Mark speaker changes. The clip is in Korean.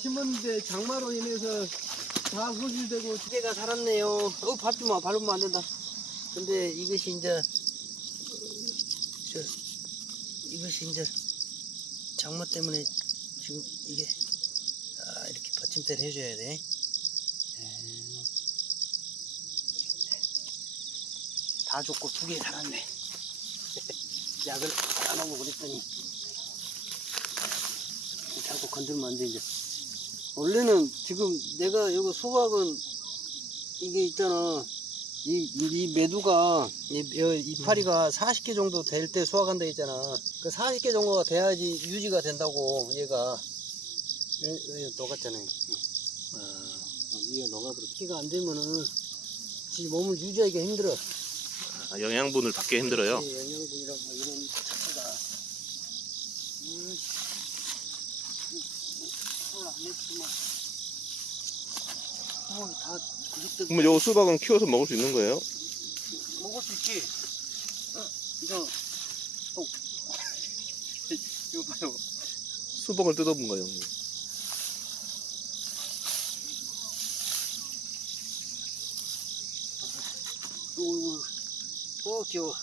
Speaker 1: 심었는데 장마로 인해서 다 소실되고 기계가 살았네요. 어, 밟지 마, 밟으면 안 된다. 근데 이것이 이제, 어, 저, 이것이 이제 장마 때문에 지금 이게, 아, 이렇게 받침대를 해줘야 돼. 음. 다 좋고 두 개 살았네. 약을 따놓고 그랬더니 자꾸 건들면 안 돼, 이제. 원래는 지금 내가 여기 수박은 이게 있잖아. 이, 이, 이 매두가, 이, 여- 이파리가 40개 정도 될때 수확한다 했잖아. 그 40개 정도가 돼야지 유지가 된다고, 얘가. 예, 예, 녹았잖아요. 아, 위에 녹아버려. 키가 안 되면은, 지 몸을 유지하기가 힘들어.
Speaker 2: 아, 영양분을 받기 힘들어요.
Speaker 1: 이 영양분이랑 뭐 이런 자체가 음, 어, 다 그릇들
Speaker 2: 그러면 요 수박은 키워서 먹을 수 있는 거예요?
Speaker 1: 먹을 수 있지 어, 이거 어. 이거 봐요
Speaker 2: 수박을 뜯어본 거예요.
Speaker 1: 오, 오, 오 귀여워